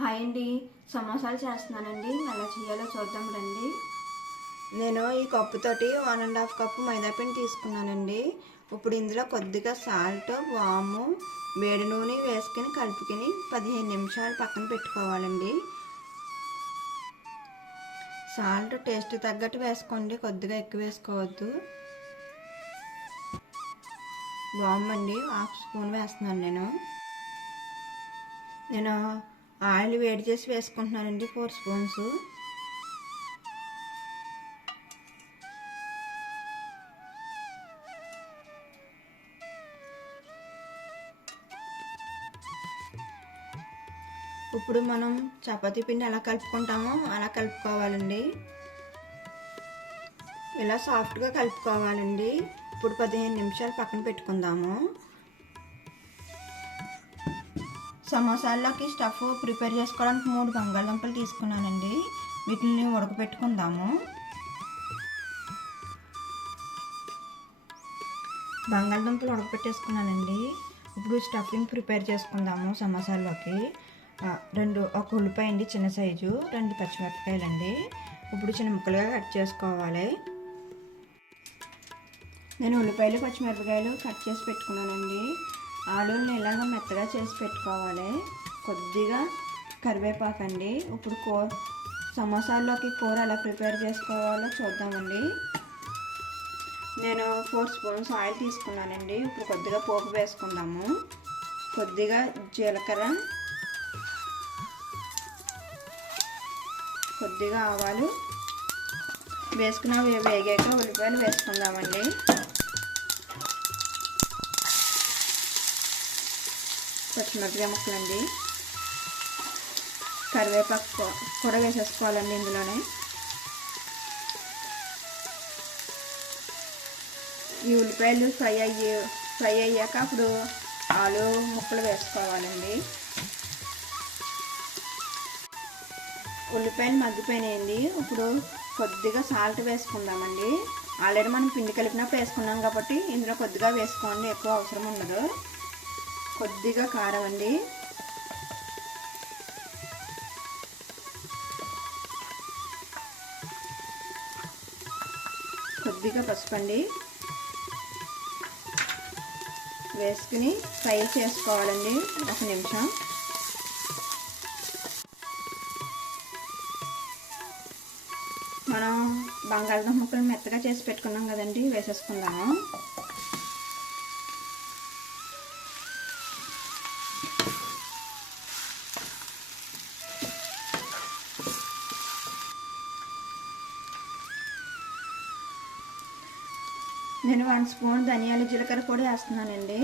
Hi అండి. సమోసాలు చేస్తున్నానండి. ఎలా చేయాలో చూద్దాం రండి. నేను ఈ కప్పుతోటి 1.5 కప్పు మైదాపిండి తీసుకున్నానండి. ఇప్పుడు ఇందులో కొద్దిగా సాల్ట్, వాము, వేడి నూనె వేసుకుని కలుపుకొని 15 నిమిషాలు పక్కన పెట్టుకోవాలండి. సాల్ట్ టేస్ట్ తగ్గట్టు వేసుకోండి, కొద్దిగా ఎక్కువ వేసుకోవద్దు. వాము అండి 1/2 స్పూన్ వేస్తున్నాను నేను ఆయిల్ వేడి చేసి వేసుకుంటున్నానండి 4 స్పూన్స్. ఇప్పుడు మనం చపాతీ పిండి ఎలా కలుపుకుంటామో అలా కలుపుకోవాలండి. ఇలా సాఫ్ట్గా కలుపుకోవాలండి. ఇప్పుడు 15 నిమిషాలు పక్కన పెట్టుకుందాము. సమోసాల్లోకి స్టఫ్ ప్రిపేర్ చేసుకోవడానికి 3 బంగాళదుంపలు తీసుకున్నానండి. వీటిని ఉడకపెట్టుకుందాము. బంగాళదుంపలు ఉడకపెట్టేసుకున్నానండి. ఇప్పుడు స్టఫింగ్ ప్రిపేర్ చేసుకుందాము. సమోసాల్లోకి ఒక ఉల్లిపాయ అండి, చిన్న సైజు 2 పచ్చిమిరపకాయలు అండి. ఇప్పుడు చిన్న ముక్కలుగా కట్ చేసుకోవాలి. నేను ఉల్లిపాయలు పచ్చిమిరపకాయలు కట్ చేసి పెట్టుకున్నానండి. ఆలుని ఇలాగ మెత్తగా చేసి పెట్టుకోవాలి. కొద్దిగా కరివేపాకు అండి. ఇప్పుడు సమోసాల్లోకి కూర ఎలా ప్రిపేర్ చేసుకోవాలో చూద్దామండి. నేను 4 స్పూన్స్ ఆయిల్ తీసుకున్నానండి. ఇప్పుడు కొద్దిగా పోపు వేసుకుందాము. కొద్దిగా జీలకర్ర, కొద్దిగా ఆవాలు వేసుకున్న వేగాక ఉల్లిపాయలు వేసుకుందామండి. పచ్చిమిరపకాయ ముక్కలండి, కరివేపాకు కూడా వేసేసుకోవాలండి ఇందులోనే. ఈ ఉల్లిపాయలు ఫ్రై అయ్యాక అప్పుడు ఆలు ముక్కలు వేసుకోవాలండి. ఉల్లిపాయలు మగ్గిపోయినాయండి. ఇప్పుడు కొద్దిగా సాల్ట్ వేసుకుందామండి. ఆల్రెడీ మనం పిండి కలిపినప్పుడు వేసుకున్నాం కాబట్టి ఇందులో కొద్దిగా వేసుకోండి, ఎక్కువ అవసరం ఉండదు. కొద్దిగా కారం అండి, కొద్దిగా పసుపు అండి వేసుకుని ఫ్రై చేసుకోవాలండి 1 నిమిషం. మనం బంగాళదుంప ముక్కలు మెత్తగా చేసి పెట్టుకున్నాం కదండి, వేసేసుకుందాము. నేను 1 స్పూన్ ధనియాల జీలకర్ర కూడా వేస్తున్నానండి.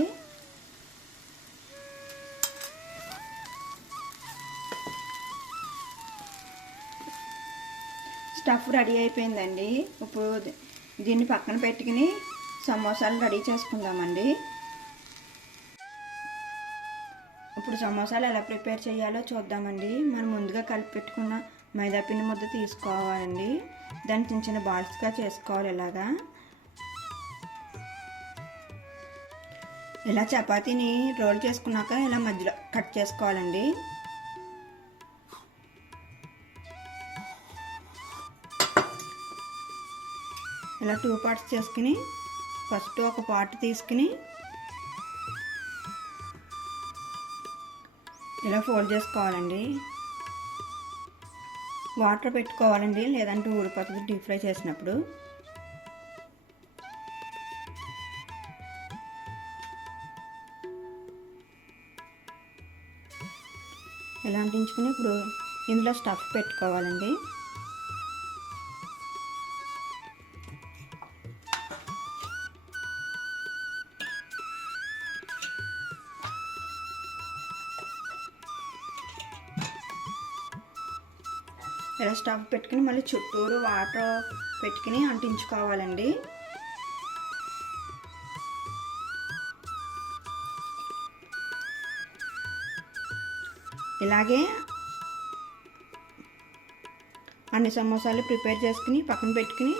స్టఫ్ రెడీ అయిపోయిందండి. ఇప్పుడు దీన్ని పక్కన పెట్టుకుని సమోసాలు రెడీ చేసుకుందామండి. ఇప్పుడు సమోసాలు ఎలా ప్రిపేర్ చేయాలో చూద్దామండి. మనం ముందుగా కలిపి పెట్టుకున్న మైదాపిండి ముద్ద తీసుకోవాలండి. దాన్ని చిన్న చిన్న బాల్స్గా చేసుకోవాలి. ఇలా చపాతీని రోల్ చేసుకున్నాక ఇలా మధ్యలో కట్ చేసుకోవాలండి. ఇలా 2 పార్ట్స్ చేసుకుని ఫస్ట్ ఒక పార్ట్ తీసుకుని ఇలా ఫోల్డ్ చేసుకోవాలండి. వాటర్ పెట్టుకోవాలండి, లేదంటే ఊడిపోతుంది డీప్ ఫ్రై చేసినప్పుడు. ఇలా అంటించుకుని ఇప్పుడు ఇందులో స్టఫ్ పెట్టుకోవాలండి. ఇలా స్టఫ్ పెట్టుకుని మళ్ళీ చుట్టూరు వాటర్ పెట్టుకుని అంటించుకోవాలండి. ఇలాగే అన్ని సమోసాలు ప్రిపేర్ చేసుకుని పక్కన పెట్టుకుని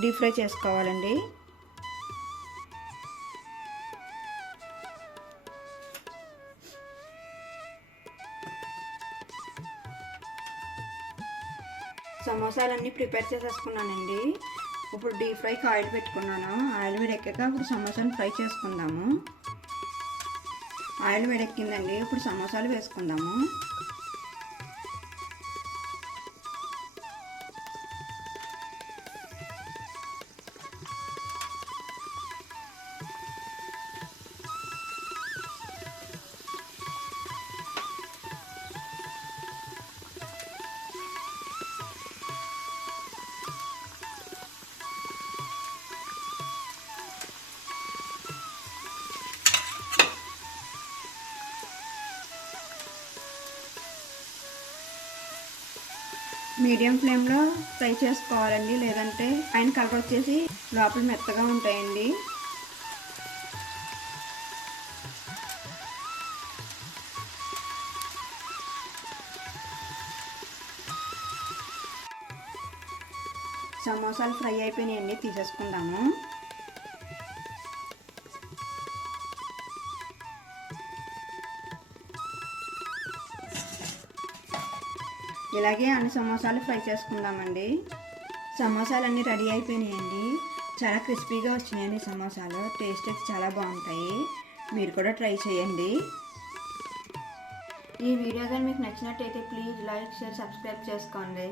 డీప్ ఫ్రై చేసుకోవాలండి. సమోసాలన్నీ ప్రిపేర్ చేసేసుకున్నానండి. ఇప్పుడు డీప్ ఫ్రైకి ఆయిల్ పెట్టుకున్నాను. ఆయిల్ వేడెక్కాక ఇప్పుడు సమోసాలు ఫ్రై చేసుకుందాము. ఆయిల్ వేడెక్కిందండి. ఇప్పుడు సమోసాలు వేసుకుందాము. మీడియం ఫ్లేమ్లో ఫ్రై చేసుకోవాలండి, లేదంటే పైన కలర్ వచ్చేసి లోపల మెత్తగా ఉంటాయండి. సమోసాలు ఫ్రై అయిపోయినాయండి, తీసేసుకుందాము. ఇలాగే అన్ని సమోసాలు ఫ్రై చేసుకుందామండి. సమోసాలన్నీ రెడీ అయిపోయినాయండి. చాలా క్రిస్పీగా వచ్చినాయండి సమోసాలు. టేస్ట్ అయితే చాలా బాగుంటాయి. మీరు కూడా ట్రై చేయండి. ఈ వీడియో కానీ మీకు నచ్చినట్టయితే ప్లీజ్ లైక్, షేర్, సబ్స్క్రైబ్ చేసుకోండి.